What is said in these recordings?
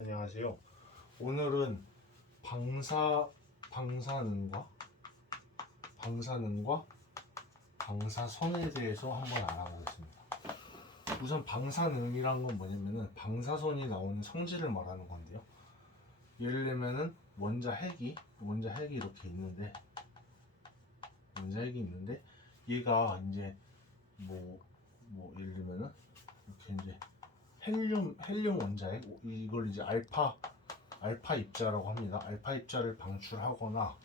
안녕하세요. 오늘은 방사능과 방사선에 대해서 한번 알아보겠습니다. 우선 방사능이란 건 뭐냐면은 방사선이 나오는 성질을 말하는 건데요. 예를 들면은 원자핵이 이렇게 있는데, 얘가 이제 예를 들면은 이렇게 이제 헬륨 원자핵, 이걸 이제 알파 입자라고 합니다. 알파 입자를 방출하거나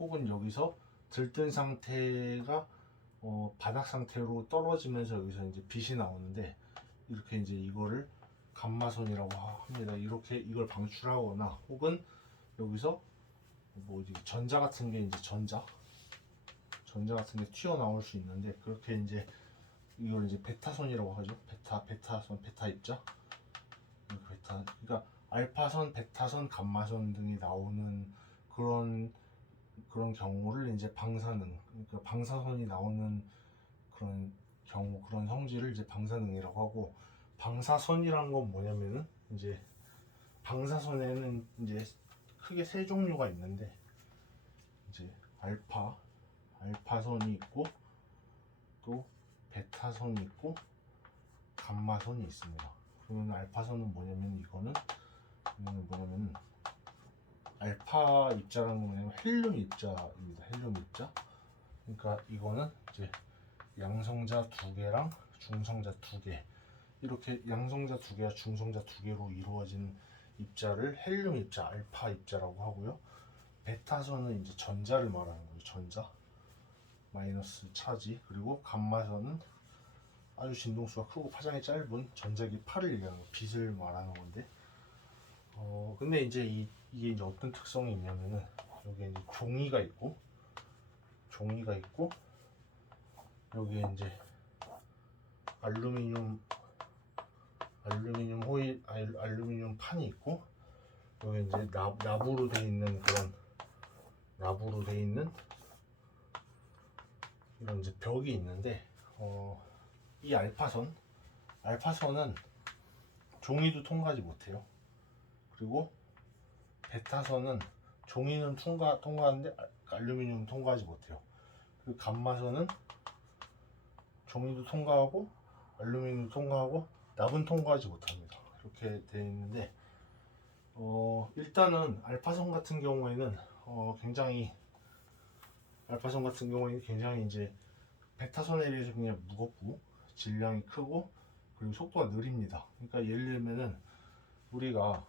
혹은 여기서 들뜬 상태가 바닥 상태로 떨어지면서 여기서 이제 빛이 나오는데, 이렇게 이제 이거를 감마선이라고 합니다. 이렇게 이걸 방출하거나 혹은 여기서 전자 같은 게 이제 전자 같은 게 튀어나올 수 있는데, 그렇게 이제 이걸 이제 베타선이라고 하죠. 베타 입자. 그러니까 알파선, 베타선, 감마선 등이 나오는 그런 경우를 이제 그러니까 방사선이 나오는 그런 경우, 그런 성질을 이제 방사능이라고 하고, 방사선이란 건 뭐냐면은 이제 방사선에는 이제 크게 세 종류가 있는데, 이제 알파선이 있고, 또 베타선이 있고, 감마선이 있습니다. 그러면 알파선은 뭐냐면 뭐냐면 알파 입자라는 건 뭐냐면 헬륨 입자입니다. 헬륨 입자. 그러니까 이거는 이제 양성자 2개랑 중성자 2개, 이렇게 양성자 2개와 중성자 2개로 이루어진 입자를 헬륨 입자, 알파 입자라고 하고요. 베타선은 이제 전자를 말하는 거죠. 전자 마이너스 차지. 그리고 감마선은 아주 진동수가 크고 파장이 짧은 전자기 파를 얘기하는 거, 빛을 말하는 건데, 근데 이제 이게 이제 어떤 특성이 있냐면은, 여기에 이제 종이가 있고 여기에 이제 알루미늄 알루미늄 판이 있고, 여기 이제 납으로 돼 있는 이런 이제 벽이 있는데, 이 알파선은 종이도 통과하지 못해요. 그리고 베타선은 종이는 통과하는데 알루미늄은 통과하지 못해요. 그리고 감마선은 종이도 통과하고 알루미늄도 통과하고 납은 통과하지 못합니다. 이렇게 되어 있는데, 일단은 알파선 같은 경우에는 굉장히 이제 베타선에 비해서 그냥 무겁고 질량이 크고, 그리고 속도가 느립니다. 그러니까 예를 들면은 우리가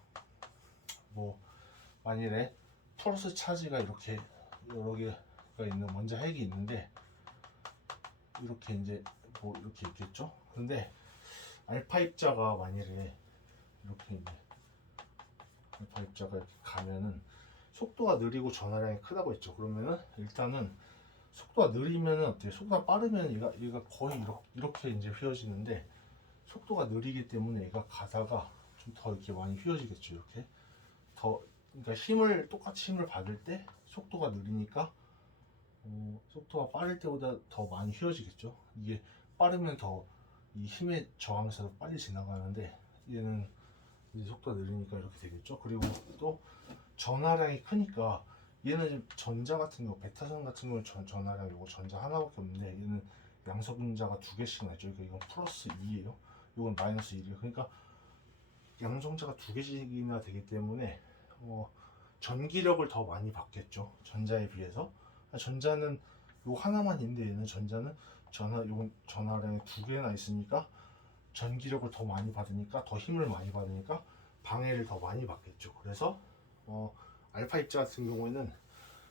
만일에 플러스 차지가 이렇게 여러 개가 있는 원자핵이 있는데, 이렇게 이제 이렇게 있겠죠. 근데 알파 입자가 만일에 이렇게 가면은 속도가 느리고 전하량이 크다고 했죠. 그러면은 일단은 속도가 느리면은 어때요? 속도가 빠르면 얘가 거의 이렇게 이제 휘어지는데, 속도가 느리기 때문에 얘가 가다가 좀 더 이렇게 많이 휘어지겠죠. 이렇게 그러니까 똑같이 힘을 받을 때 속도가 느리니까 속도가 빠를 때보다 더 많이 휘어지겠죠. 이게 빠르면 더 이 힘에 저항해서 빨리 지나가는데, 얘는 이제 속도가 느리니까 이렇게 되겠죠. 그리고 또 전하량이 크니까, 얘는 전자 같은 경우, 베타선 같은 경우는 전하량 요거 전자 하나밖에 없는데, 얘는 양성분자가 2개씩 나죠. 그러니까 이건 플러스 2예요. 이건 마이너스 1이에요. 그러니까 양성자가 2개씩이나 되기 때문에 전기력을 더 많이 받겠죠. 전자에 비해서. 전자는 요 하나만 있는데, 얘는 요건 전하량이 2개나 있으니까 전기력을 더 많이 받으니까, 더 힘을 많이 받으니까 방해를 더 많이 받겠죠. 그래서 알파 입자 같은 경우에는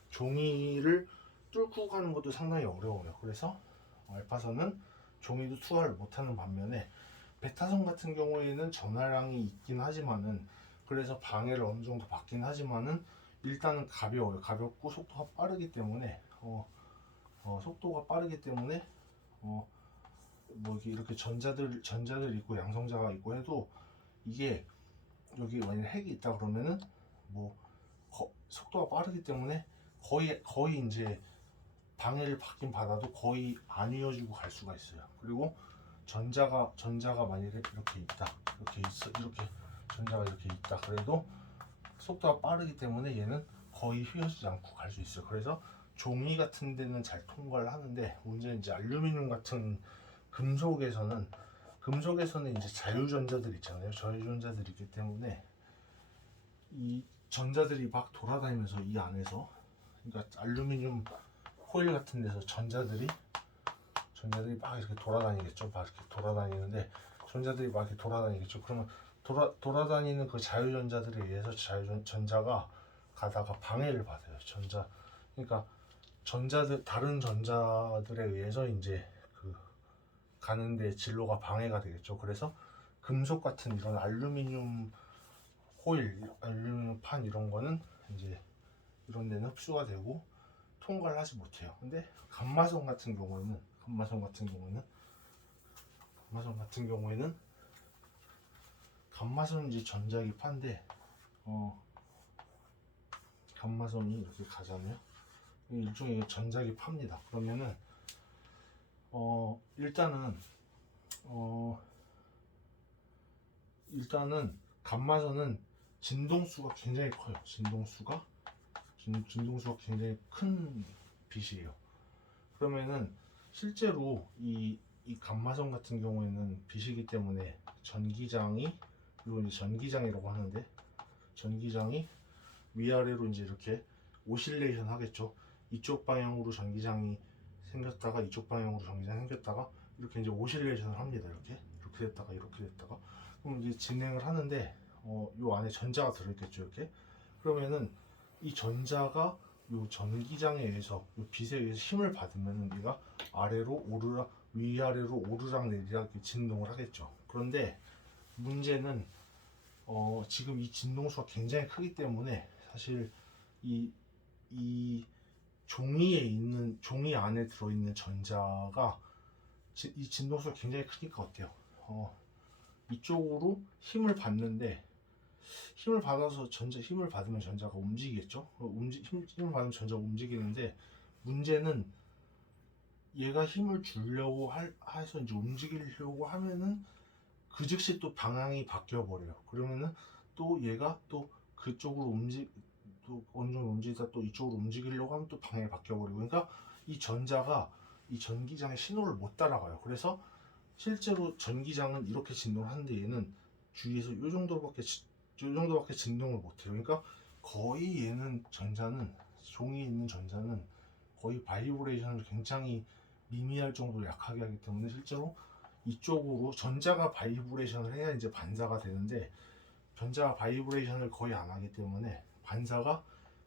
종이를 뚫고 가는 것도 상당히 어려워요. 그래서 알파선은 종이도 투하를 못하는 반면에, 베타선 같은 경우에는 전하량이 있긴 하지만은, 그래서 방해를 어느 정도 받긴 하지만은 일단은 가볍고 속도가 빠르기 때문에 이렇게 전자들 있고 양성자가 있고 해도, 이게 여기 만약 핵이 있다 그러면은 속도가 빠르기 때문에 거의 이제 방해를 받긴 받아도 거의 안 이어지고 갈 수가 있어요. 그리고 전자가 만약에 이렇게 있다, 이렇게 전자가 이렇게 있다 그래도 속도가 빠르기 때문에 얘는 거의 휘어지지 않고 갈 수 있어요. 그래서 종이 같은 데는 잘 통과를 하는데, 문제는 이제 알루미늄 같은 금속에서는 이제 자유전자들 있잖아요. 자유전자들이 있기 때문에 이 전자들이 막 돌아다니면서 이 안에서, 그러니까 알루미늄 코일 같은 데서 전자들이 막 이렇게 돌아다니겠죠. 막 이렇게 돌아다니는데 전자들이 막 이렇게 돌아다니겠죠. 그러면 돌아다니는 그 자유전자들에 의해서 전자가 가다가 방해를 받아요. 그러니까 다른 전자들에 의해서 이제 그 가는데 진로가 방해가 되겠죠. 그래서 금속 같은 이런 알루미늄 호일, 알루미늄 판 이런 거는 이제 이런 데는 흡수가 되고 통과를 하지 못해요. 근데 감마선 같은 경우에는 감마선은 이제 전자기파인데, 감마선이 이렇게 가잖아요. 일종의 전자기파입니다. 그러면은 일단은 감마선은 진동수가 굉장히 커요. 진동수가 굉장히 큰 빛이에요. 그러면은 실제로 이 감마선 같은 경우에는 빛이기 때문에 이거 이제 전기장이라고 하는데, 전기장이 위아래로 이제 이렇게 오실레이션 하겠죠. 이쪽 방향으로 전기장이 생겼다가 이쪽 방향으로 전기장이 생겼다가 이렇게 이제 오실레이션을 합니다. 이렇게 됐다가 그럼 이제 진행을 하는데, 요 안에 전자가 들어있겠죠. 이렇게. 그러면은 이 전자가 요 전기장에 의해서, 요 빛에 의해서 힘을 받으면은 얘가 위아래로 오르락 내리락 이렇게 진동을 하겠죠. 그런데 문제는 지금 이 진동수가 굉장히 크기 때문에 사실 이 종이 안에 들어있는 전자가 이 진동수가 굉장히 크니까 어때요? 이쪽으로 힘을 받는데, 힘을 받으면 전자가 움직이겠죠. 힘을 받으면 전자가 움직이는데, 문제는 얘가 힘을 주려고 해서 이제 움직이려고 하면은 그 즉시 또 방향이 바뀌어 버려요. 그러면은 또 얘가 또 그쪽으로 또 어느 정도 움직이다 또 이쪽으로 움직이려고 하면 또 방향이 바뀌어 버리고, 그러니까 이 전자가 이 전기장의 신호를 못 따라가요. 그래서 실제로 전기장은 이렇게 진동을 하는데 얘는 주위에서 요 정도밖에 진동을 못 해요. 그러니까 거의 종이에 있는 전자는 거의 바이브레이션을 굉장히 미미할 정도로 약하게 하기 때문에, 실제로 이쪽으로 전자가 바이브레이션을 해야 이제 반사가 되는데, 전자가 바이브레이션을 거의 안 하기 때문에 반사가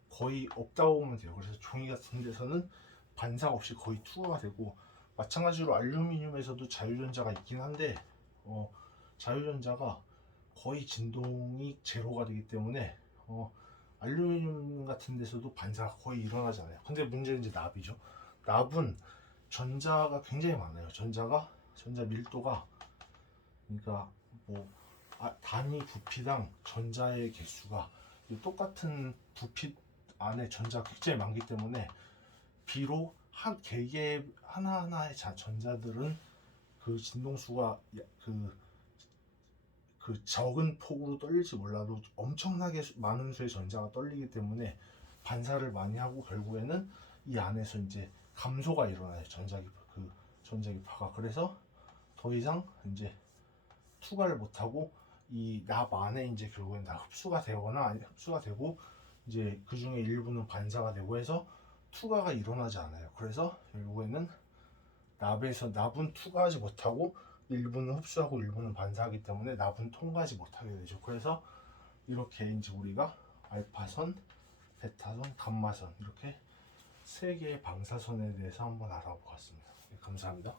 거의 없다고 보면 돼요. 그래서 종이 같은 데서는 반사 없이 거의 투과가 되고, 마찬가지로 알루미늄에서도 자유전자가 있긴 한데, 자유전자가 거의 진동이 제로가 되기 때문에 알루미늄 같은 데서도 반사가 거의 일어나지 않아요. 근데 문제는 이제 납이죠. 납은 전자가 굉장히 많아요. 전자 밀도가, 그러니까 단위 부피당 전자의 개수가, 똑같은 부피 안에 전자가 굉장히 많기 때문에, 비록 개개 하나하나의 전자들은 그 진동수가 그 적은 폭으로 떨릴지 몰라도 엄청나게 많은 수의 전자가 떨리기 때문에 반사를 많이 하고, 결국에는 이 안에서 이제 감소가 일어나요. 전자기파가. 그래서 더 이상 이제 투과를 못하고 이 납 안에 이제 결국엔 다 흡수가 되고, 이제 그 중에 일부는 반사가 되고 해서 투과가 일어나지 않아요. 그래서 결국에는 납은 투과하지 못하고 일부는 흡수하고 일부는 반사하기 때문에 납은 통과하지 못하게 되죠. 그래서 이렇게 이제 우리가 알파선, 베타선, 감마선, 이렇게 세 개의 방사선에 대해서 한번 알아보았습니다. 네, 감사합니다.